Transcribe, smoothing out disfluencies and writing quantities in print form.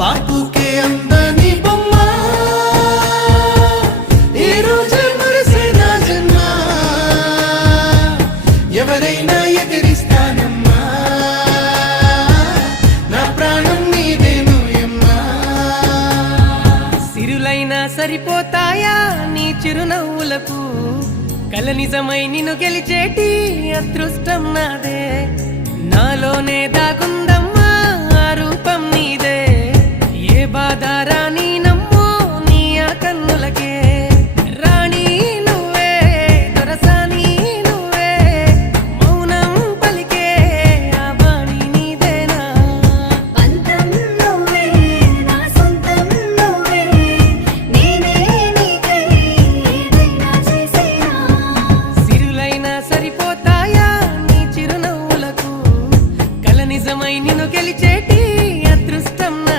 బాపుకే అందని బొమ్మ ఈ రోజే మురిసే నా జన్మ ఎవరైనా ఎదిరిస్తానమ్మా నా ప్రాణం నీదేను యమ్మా సిరులైనా సరిపోతాయా నీ చిరునవ్వులకు కల నిజమై నిన్ను గెలిచేటి అదృష్టం నాదే నాలోనే దాగుందమ్మా ఆ రూపం నీదే